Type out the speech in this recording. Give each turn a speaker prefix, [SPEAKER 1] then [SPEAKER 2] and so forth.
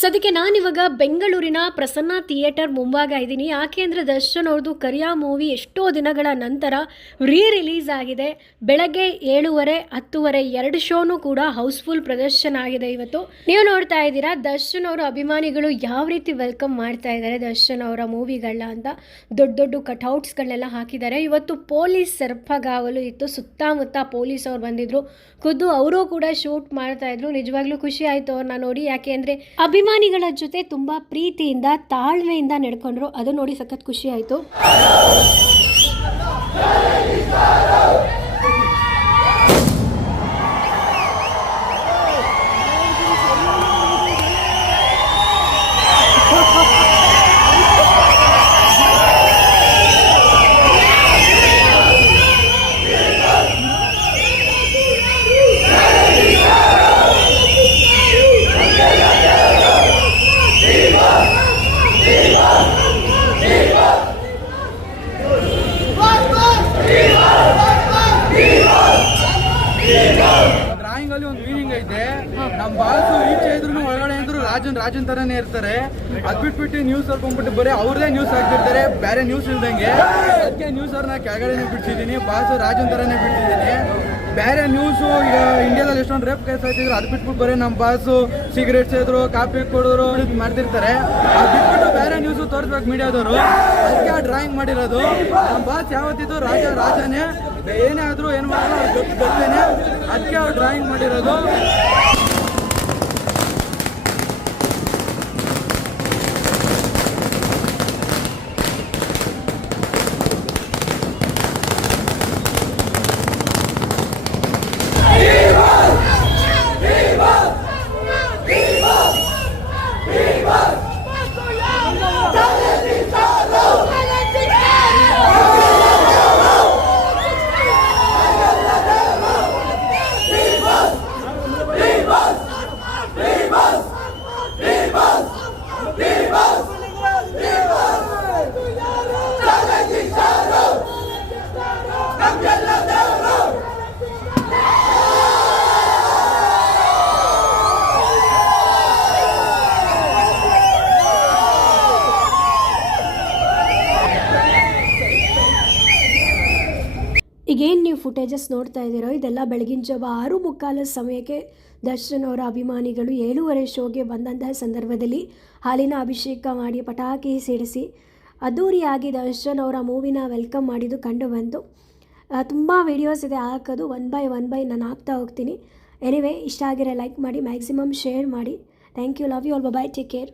[SPEAKER 1] ಸದ್ಯಕ್ಕೆ ನಾನಿವಾಗ ಬೆಂಗಳೂರಿನ ಪ್ರಸನ್ನ ಥಿಯೇಟರ್ ಮುಂಭಾಗ ಇದ್ದೀನಿ. ಯಾಕೆ ಅಂದರೆ ದರ್ಶನ್ ಅವ್ರದ್ದು ಕರಿಯಾ ಮೂವಿ ಎಷ್ಟೋ ದಿನಗಳ ನಂತರ ರೀ ರಿಲೀಸ್ ಆಗಿದೆ. ಬೆಳಗ್ಗೆ ಏಳುವರೆ, ಹತ್ತುವರೆ, ಎರಡು ಶೋನು ಕೂಡ ಹೌಸ್ಫುಲ್ ಪ್ರದರ್ಶನ ಆಗಿದೆ ಇವತ್ತು. ನೀವು ನೋಡ್ತಾ ಇದ್ದೀರಾ, ದರ್ಶನ್ ಅವರ ಅಭಿಮಾನಿಗಳು ಯಾವ ರೀತಿ ವೆಲ್ಕಮ್ ಮಾಡ್ತಾ ಇದ್ದಾರೆ ದರ್ಶನ್ ಅವರ ಮೂವಿಗಳನ್ನ ಅಂತ. ದೊಡ್ಡ ದೊಡ್ಡ ಕಟೌಟ್ಸ್ಗಳನ್ನೆಲ್ಲ ಹಾಕಿದ್ದಾರೆ. ಇವತ್ತು ಪೊಲೀಸ್ ಸರ್ಪಗಾವಲು ಇತ್ತು. ಸುತ್ತಮುತ್ತ ಪೊಲೀಸ್ ಅವ್ರು ಬಂದಿದ್ರು. ಖುದ್ದು ಅವರು ಕೂಡ ಶೂಟ್ ಮಾಡ್ತಾ ಇದ್ರು. ನಿಜವಾಗ್ಲೂ ಖುಷಿ ಆಯ್ತು ಅವ್ರನ್ನ ನೋಡಿ. ಯಾಕೆ ಅಂದ್ರೆ ಅಭಿಮಾನಿಗಳ ಜೊತೆ ತುಂಬ ಪ್ರೀತಿಯಿಂದ ತಾಳ್ಮೆಯಿಂದ ನಡ್ಕೊಂಡ್ರು. ಅದು ನೋಡಿ ಸಖತ್ ಖುಷಿ ಆಯ್ತು
[SPEAKER 2] ಡ್ರಾಯಿಂಗ್ ಅಲ್ಲಿ ಒಂದು ಮೀನಿಂಗ್ ಐತೆ. ನಮ್ ಬಾಸು ಈಚೆ ಇದ್ರು ಒಳಗಡೆ ಇದ್ರು ರಾಜನ್ ರಾಜನ್ ತರನೇ ಇರ್ತಾರೆ. ಅದ್ ಬಿಟ್ಬಿಟ್ಟು ನ್ಯೂಸ್ ಅವ್ರು ಬಂದ್ಬಿಟ್ಟು ಬರೀ ಅವ್ರದೇ ನ್ಯೂಸ್ ಹಾಕ್ತಿರ್ತಾರೆ ಬೇರೆ ನ್ಯೂಸ್ ಇಲ್ದಂಗೆ. ಅದಕ್ಕೆ ನ್ಯೂಸ್ ಅವ್ರನ್ನ ಕೆಳಗಡೆನೆ ಬಿಡ್ಸಿದೀನಿ ಬಾಸು ರಾಜನ್ ತರನೇ ಬಿಡ್ತಿದ್ದೀನಿ ಬೇರೆ ನ್ಯೂಸು ಈಗ ಇಂಡಿಯಾದಲ್ಲಿ ಎಷ್ಟೊಂದು ರೇಪ್ ಕೇಸ್ ಆಯ್ತಿದ್ರು, ಅದು ಬಿಟ್ಬಿಟ್ಟು ಬರೀ ನಮ್ಮ ಬಾಸು ಸಿಗರೇಟ್ ಸೇದ್ರು ಕಾಫಿ ಕೊಡಿದ್ರು, ಇದ್ ಮಾಡ್ತಿರ್ತಾರೆ. ಅದು ಬಿಟ್ಬಿಟ್ಟು ಬೇರೆ ನ್ಯೂಸು ತೋರಿಸ್ಬೇಕು ಮೀಡಿಯಾದವರು. ಅದಕ್ಕೆ ಆ ಡ್ರಾಯಿಂಗ್ ಮಾಡಿರೋದು. ನಮ್ಮ ಬಾಸ್ ಯಾವತ್ತಿದ್ದು ರಾಜ, ರಾಜನೇ. ಏನೇ ಆದರೂ ಏನು ಮಾಡಿದ್ರು ಗೊತ್ತೇನೆ. ಅದಕ್ಕೆ ಅವ್ರು ಡ್ರಾಯಿಂಗ್ ಮಾಡಿರೋದು.
[SPEAKER 1] ಈಗೇನು ನೀವು ಫುಟೇಜಸ್ ನೋಡ್ತಾ ಇದ್ದೀರೋ, ಇದೆಲ್ಲ ಬೆಳಗಿನ ಜಾವ ಆರು ಮುಕ್ಕಾಲ ಸಮಯಕ್ಕೆ ದರ್ಶನ್ ಅವರ ಅಭಿಮಾನಿಗಳು ಏಳುವರೆ ಶೋಗೆ ಬಂದಂತಹ ಸಂದರ್ಭದಲ್ಲಿ ಹಾಲಿನ ಅಭಿಷೇಕ ಮಾಡಿ ಪಟಾಕಿ ಸಿಡಿಸಿ ಅದ್ದೂರಿಯಾಗಿ ದರ್ಶನ್ ಅವರ ಮೂವಿನ ವೆಲ್ಕಮ್ ಮಾಡಿದ್ದು ಕಂಡು ಬಂತು. ತುಂಬ ವೀಡಿಯೋಸ್ ಇದೆ, ಹಾಕೋದು ಒನ್ ಬೈ ಒನ್ ಬೈ ನಾನು ಹಾಕ್ತಾ ಹೋಗ್ತೀನಿ. ಎನಿವೇ ಇಷ್ಟ ಆಗಿರೋ ಲೈಕ್ ಮಾಡಿ ಮ್ಯಾಕ್ಸಿಮಮ್ ಶೇರ್ ಮಾಡಿ. Thank you love you all bye take care